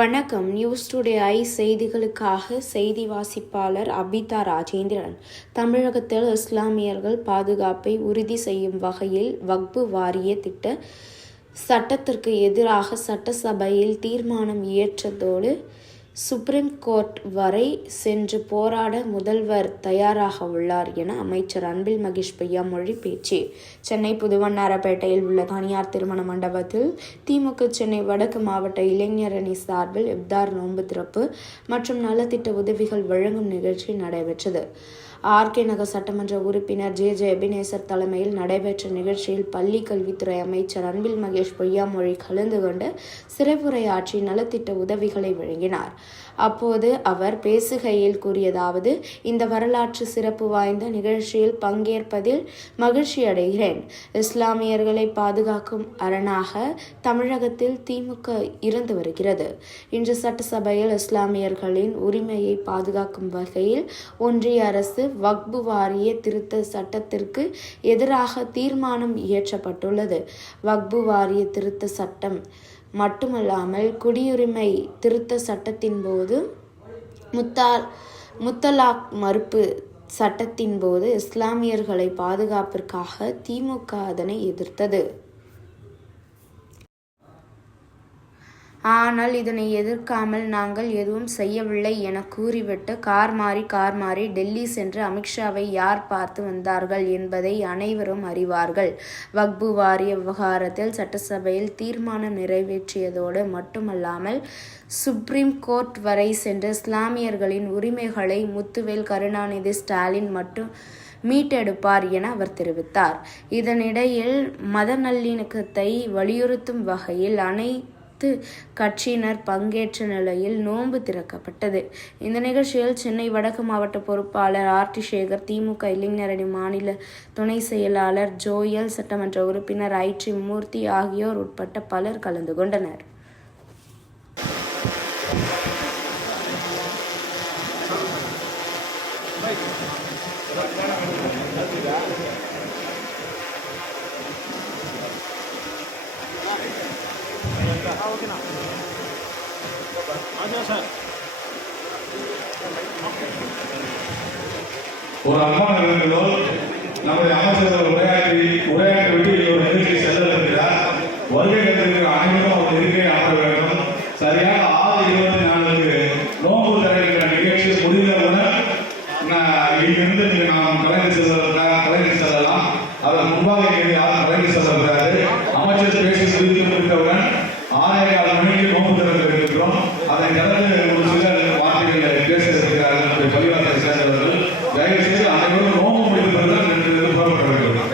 வணக்கம். News today I செய்திகளுக்காக செய்தி வாசிப்பாளர் அபிதா ராஜேந்திரன். தமிழகத்தில் இஸ்லாமியர்கள் பாதுகாப்பை உறுதி செய்யும் வகையில் வக்பு வாரிய திட்ட சட்டத்திற்கு எதிராக சட்டசபையில் தீர்மானம் இயற்றதோடு சுப்ரீம் கோர்ட் வரை சென்று போராட முதல்வர் தயாராக உள்ளார் என அமைச்சர் அன்பில் மகேஷ் பொய்யாமொழி பேச்சு. சென்னை புதுவண்ணாரப்பேட்டையில் உள்ள தனியார் திருமண மண்டபத்தில் திமுக சென்னை வடக்கு மாவட்ட இளைஞரணி சார்பில் இப்தார் நோன்பு திறப்பு மற்றும் நலத்திட்ட உதவிகள் வழங்கும் நிகழ்ச்சி நடைபெற்றது. ஆர்கே நகர் சட்டமன்ற உறுப்பினர் ஜே எபினேசர் தலைமையில் நடைபெற்ற நிகழ்ச்சியில் பள்ளி கல்வித்துறை அமைச்சர் அன்பில் மகேஷ் பொய்யாமொழி கலந்து கொண்டு சிறப்புரையாற்றி நலத்திட்ட உதவிகளை வழங்கினார். அப்போது அவர் பேசுகையில் கூறியதாவது: இந்த வரலாற்று சிறப்பு வாய்ந்த நிகழ்ச்சியில் பங்கேற்பதில் மகிழ்ச்சி அடைகிறேன். இஸ்லாமியர்களை பாதுகாக்கும் அரணாக தமிழகத்தில் திமுக இருந்து வருகிறது. இன்று சட்டசபையில் இஸ்லாமியர்களின் உரிமையை பாதுகாக்கும் வகையில் ஒன்றிய அரசு வக்பு வாரிய திருத்த சட்டத்திற்கு எதிராக தீர்மானம் இயற்றப்பட்டுள்ளது. வக்பு வாரிய திருத்த சட்டம் மட்டுமல்லாமல் குடியுரிமை திருத்த சட்டத்தின் போது முத்தலாக் மறுப்பு சட்டத்தின் போது இஸ்லாமியர்களை பாதுகாப்பிற்காக திமுக அதனை எதிர்த்தது. ஆனால் இதனை எதிர்க்காமல் நாங்கள் எதுவும் செய்யவில்லை என கூறிவிட்டு கார் மாறி டெல்லி சென்று அமித்ஷாவை யார் பார்த்து வந்தார்கள் என்பதை அனைவரும் அறிவார்கள். வக்பு வாரிய விவகாரத்தில் சட்டசபையில் தீர்மானம் நிறைவேற்றியதோடு மட்டுமல்லாமல் சுப்ரீம் கோர்ட் வரை சென்று இஸ்லாமியர்களின் உரிமைகளை முத்துவேல் கருணாநிதி ஸ்டாலின் மட்டும் மீட்டெடுப்பார் என அவர் தெரிவித்தார். இதனிடையில் மத நல்லிணக்கத்தை வலியுறுத்தும் வகையில் கட்சியினர் பங்கேற்ற நிலையில் நோன்பு திறக்கப்பட்டது. இந்த நிகழ்ச்சியில் சென்னை வடக்கு மாவட்ட பொறுப்பாளர் ஆர்டி சேகர், திமுக இளைஞரணி மாநில துணை செயலாளர் ஜோயல், சட்டமன்ற உறுப்பினர் ஐடி மூர்த்தி ஆகியோர் உட்பட்ட பலர் கலந்து கொண்டனர். ஒரு அம்மா அவர்களோ நம்முடைய அமைச்சர்கள் உரையாற்றி விட்டு ஒரு நிகழ்ச்சி செல்ல இருக்கிறார். வருகை கட்டிருக்கிற அனைவரும் அவர் இருக்கை அமர வேண்டும். சரியாக 6:24 நோன்பு தருகின்ற நிகழ்ச்சி முடிந்தவுடன் இங்கிருந்து நாம் கலைந்து செல்லலாம். அதன் முன்பாக யாரும் கலைந்து செல்லக்கூடாது. அமைச்சர் பேசி முடித்தவுடன் 6:15 மணிக்கு நோன்பு திறக்க இருக்கிறோம். அதை கடந்து ஒரு சில வார்த்தைகள் பேச இருக்கிறார்கள். பள்ளிவாசலை சேர்ந்தவர்கள் தயவு செய்து அனைவரும் நோன்பு முடித்தவர்கள் என்று புறப்பட வேண்டும்.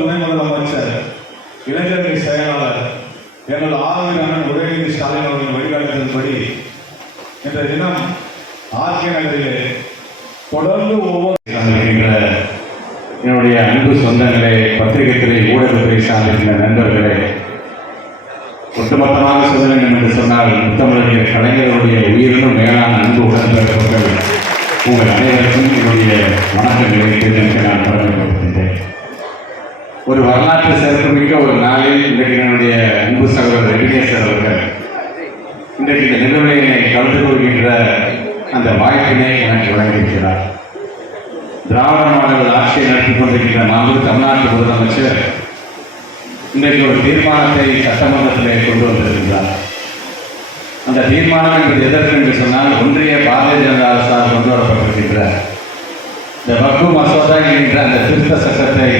துணை முதலமைச்சர், இளைஞரணி செயலாளர் எங்கள் ஆளுநர் உதயநிதி ஸ்டாலின் அவர்களின் வழிகாட்டுதல்படி இன்றைய தினம் ஆர்கே நகரிலே தொடர்ந்து என்னுடைய அன்பு சொந்தங்களே, பத்திரிகை துறை, ஊடகத்துறை சார்ந்திருக்கிற நண்பர்களே, ஒட்டுமொத்தமாக சொல்ல வேண்டும் என்று சொன்னால் முத்தமிழர் கலைஞர்களுடைய உயிரினும் மேலான அன்பு உடன்பிறப்புகள் உங்கள் அனைவருக்கும் என்னுடைய வணக்கங்களை தெரிவிக்க நான் கடமைப்படுகின்றேன். ஒரு வரலாற்று சிறப்புமிக்க ஒரு நாளில் இன்றைக்கு என்னுடைய அன்பு சகோதரர் எபினேசர் அவர்கள் இன்றைக்கு இந்த நிகழ்வினை கலந்து கொள்கின்ற அந்த வாய்ப்பினை எனக்கு வழங்கியிருக்கிறார். திராவிட மாடல் ஆட்சியை நடத்தி கொண்டிருக்கின்ற மாண்பு தமிழ்நாட்டு முதலமைச்சர் இன்றைக்கு ஒரு தீர்மானத்தை சட்டமன்றத்திலே கொண்டு வந்திருக்கிறார். அந்த தீர்மானம் என்பது எதற்கு என்று சொன்னால், ஒன்றிய பாரதிய ஜனதா அரசால் கொண்டு வரப்பட்டிருக்கின்ற இந்த வக்பு மசோதா என்கின்ற அந்த திருத்த சட்டத்தை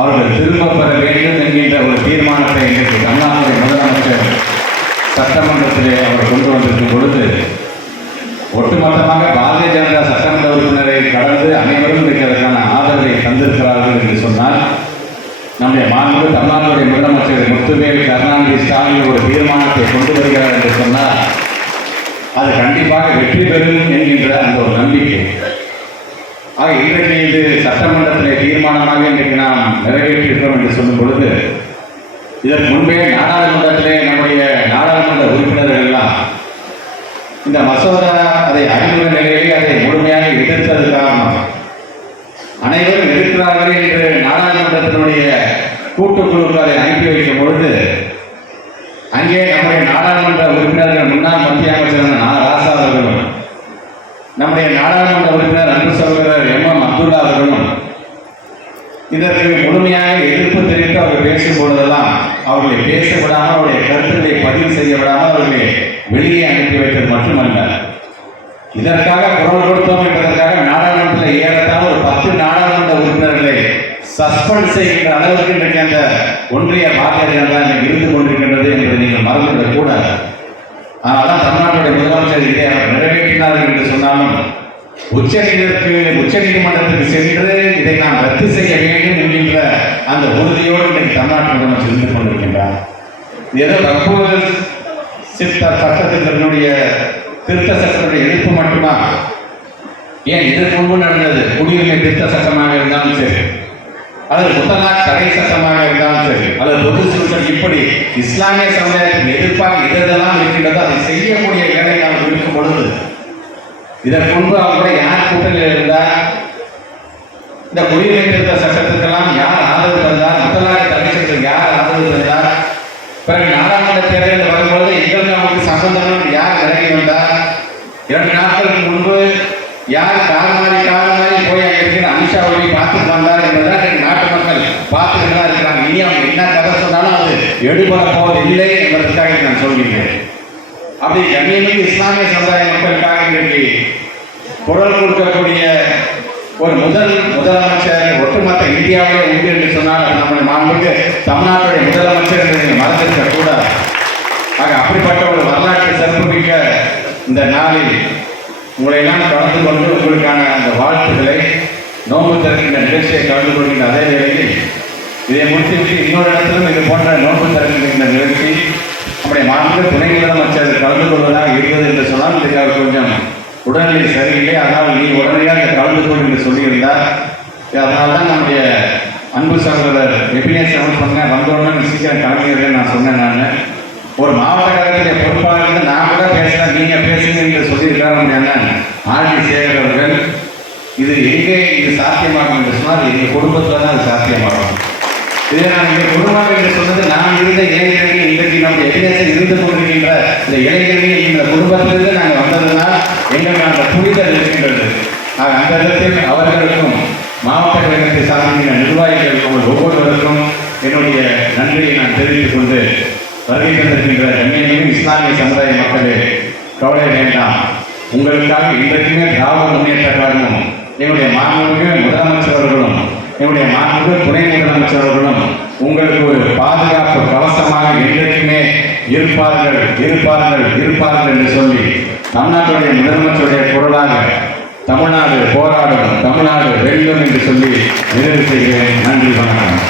அவர்கள் திரும்ப பெற வேண்டும் என்கின்ற ஒரு தீர்மானத்தை இன்றைக்கு தமிழ்நாட்டுடைய முதலமைச்சர் சட்டமன்றத்திலே அவர் கொண்டு வந்திருக்கும் பொழுது ஒட்டுமொத்தமாக பாரதிய ஜனதா சட்டமன்ற உறுப்பினரை கடந்து அனைவரும் இன்றைக்கு அதற்கான ஆதரவை தந்திருக்கிறார்கள் என்று சொன்னால், நம்முடைய மாண்பு தமிழ்நாட்டுடைய முதலமைச்சர் முத்துவேல் கருணாநிதி ஸ்டாலின் ஒரு தீர்மானத்தை கொண்டு வருகிறார் என்று சொன்னால் அது கண்டிப்பாக வெற்றி பெறும் என்கின்ற அந்த ஒரு நம்பிக்கை. ஆக இன்றைக்கு இது சட்டமன்றத்திலே தீர்மானமாக இன்றைக்கு நாம் நிறைவேற்றியிருக்கிறோம் என்று சொல்லும் பொழுது, இதற்கு முன்பே நாடாளுமன்றத்திலே நம்முடைய நாடாளுமன்ற உறுப்பினர்கள் எல்லாம் இந்த மசோதா அதை அறிமுக நிலையிலே அதை முழுமையாக எதிர்த்தது காரணம். அனைவரும் எதிர்க்கிறார்கள் என்று நாடாளுமன்றத்தினுடைய கூட்டுக்குழுக்கு அதை அனுப்பி வைக்கும் பொழுது, அங்கே நம்முடைய நாடாளுமன்ற உறுப்பினர்கள் முன்னாள் மத்திய அமைச்சரான ராசா அவர்களும் நம்முடைய நாடாளுமன்ற உறுப்பினர் அன்பு சகோதரர் எம் அப்துல்லா அவர்களும் இதற்கு முழுமையாக எதிர்ப்பு தெரிவித்து அவர் பேசும் பொழுதெல்லாம் அவர்களை பேச விடாமல், அவருடைய கருத்துக்களை பதிவு செய்ய விடாமல் அவர்களை வெளியே அனுப்பி வைத்தது மட்டுமல்ல, இதற்காக குரல் கொடுத்தோம் என்பதற்காக நாடாளுமன்றத்தில் ஏறத்தாழ ஒரு 10 நாடாளுமன்ற உறுப்பினர்களை சஸ்பெண்ட் செய்கின்ற அளவுக்கு இன்றைக்கு அந்த ஒன்றிய பாரதிய ஜனதா இருந்து கொண்டிருக்கின்றது என்பதை நீங்கள் மறந்துவிடக் கூடாது. ஆனால் தமிழ்நாட்டுடைய முதலமைச்சர் இதை அவர் நிறைவேற்றினார்கள் என்று சொன்னாலும் உச்சநீதிமன்றத்துக்கு சென்று இதை நாம் ரத்து செய்ய வேண்டும் என்கின்ற அந்த உறுதியோடு இன்றைக்கு தமிழ்நாட்டு முதலமைச்சர் இருந்து கொண்டிருக்கின்றார். ஏதோ தற்போது சட்டத்தினுடைய திருத்த சட்டத்தினுடைய எதிர்ப்பு மட்டுமா? ஏன் இதற்கு முன்பு நடந்தது குடியுரிமை திருத்த சட்டமாக இருந்தாலும் சரி, அல்லது முத்தலாக் தடை சட்டமாக இருந்தாலும் சரி, அல்லது பொது சிறுசல், இப்படி இஸ்லாமிய சமுதாயத்தின் எதிர்ப்பாக எதெல்லாம் இருக்கின்றதோ அதை செய்யக்கூடிய வேலை நாம் இருக்கும் பொழுது, இதற்கு முன்பு அவருடைய யார் கூட்டணியில் இருந்தால் இந்த குடியுரிமை திருத்த சட்டத்துக்கெல்லாம் யார் ஆதரவு தந்தார், முத்தலாக் தடை சட்டத்துக்கு யார் ஆதரவு தந்தார், பிறகு நாடாளுமன்ற தேர்தலில் வரும்பொழுது எங்களுக்கு அவங்களுக்கு சம்பந்தம் யார் விலகி வந்தார், 2 நாட்களுக்கு முன்பு யார் கால் மாறி போய் அங்கே இருக்கிற அமித்ஷாவை பார்த்துட்டு வந்தார் என்பதை நாட்டு மக்கள் பார்த்துட்டு தான் இருக்கிறாங்க. இனி அவங்க என்ன கதை சொன்னாலும் அது எடுபட போவதில்லை என்பதற்காக நான் சொல்கிறேன். அப்படி கண்ணியமிகு இஸ்லாமிய சமுதாய மக்களுக்காக இன்றைக்கு குரல் கொடுக்கக்கூடிய ஒரு முதலமைச்சர் ஒட்டுமொத்த இந்தியாவிலே உண்டு என்று சொன்னால் நம்முடைய மாண்புக்கு தமிழ்நாட்டுடைய முதலமைச்சர் என்று நீங்கள் மறந்திருக்க கூடாது. ஆக அப்படிப்பட்ட ஒரு வரலாற்று சிறப்புமிக்க இந்த நாளில் உங்களை எல்லாம் கலந்து கொண்டு உங்களுக்கான அந்த வாழ்த்துக்களை நோன்பு திறக்கின்ற நிகழ்ச்சியை கலந்து கொள்கின்ற அதே வேளையில் இதை முடித்துவிட்டு இன்னொரு இடத்திலும் இது போன்ற நோன்பு திறக்கின்ற நிகழ்ச்சி நம்முடைய மாநில துணை முதலமைச்சர் கலந்து கொள்வதாக இருக்கிறது என்று சொன்னால் இதுக்கு அவர் கொஞ்சம் உடல்நிலை சரியில்லை, அதனால் நீ உடனடியாக கலந்து கொள் என்று சொல்லியிருந்தார். அதனால தான் நம்முடைய அன்பு சகோதரர் எபினேஸ் சொன்னேன், வந்தோன்னு சீக்கிரம் கிளம்பிடுறேன் நான் சொன்னேன். நான் ஒரு மாவட்ட கழகத்திலே பொறுப்பாக இருந்து நான் கூட பேசுகிறேன், நீங்கள் பேசுங்க என்று சொல்லியிருக்காரு நம்முடைய அண்ணன் ஆர்டி சேகர் அவர்கள். இது எங்கே இது சாத்தியமாகும் என்று சொன்னால் எங்கள் குடும்பத்தில் தான் அது சாத்தியமாகும். இதை நான் எங்கள் குடும்பம் என்று சொன்னது நான் இருந்த இளைஞர்கள் இன்றைக்கு நம்முடைய எதிரேசம் இருந்து கொண்டிருக்கின்ற இந்த இளைஞர்கள் இந்த குடும்பத்திலிருந்து நாங்கள் வந்ததுனால் எங்களுக்கு அந்த புரிதல் இருக்கின்றது. அந்த இடத்தில் அவர்களுக்கும் மாவட்ட கழகத்தை சார்ந்த நிர்வாகிகள் ஒவ்வொருவருக்கும் என்னுடைய நன்றியை நான் தெரிவித்துக் கொண்டு வருகை தந்திருக்கின்ற கண்ணியமிகு இஸ்லாமிய சமுதாய மக்களே, கவலை வேண்டாம். உங்களுக்காக இன்றைக்குமே திராவிட முன்னேற்ற கழகமும் என்னுடைய மாண்புமிகு முதலமைச்சர் அவர்களும் என்னுடைய மாண்புமிகு துணை முதலமைச்சர் அவர்களும் உங்களுக்கு ஒரு பாதுகாப்பு கவசமாக என்றைக்குமே இருப்பார்கள் என்று சொல்லி தமிழ்நாட்டுடைய முதலமைச்சருடைய குரலாக தமிழ்நாடு போராடும், தமிழ்நாடு வெல்லும் என்று சொல்லி நிறைவு செய்கிறேன். நன்றி, வணக்கம்.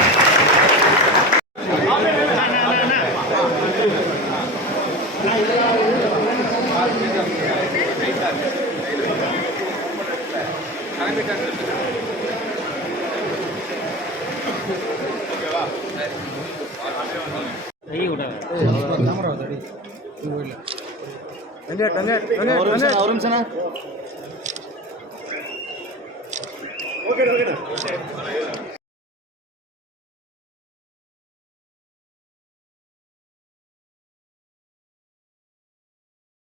ஒரு நிமிஷம்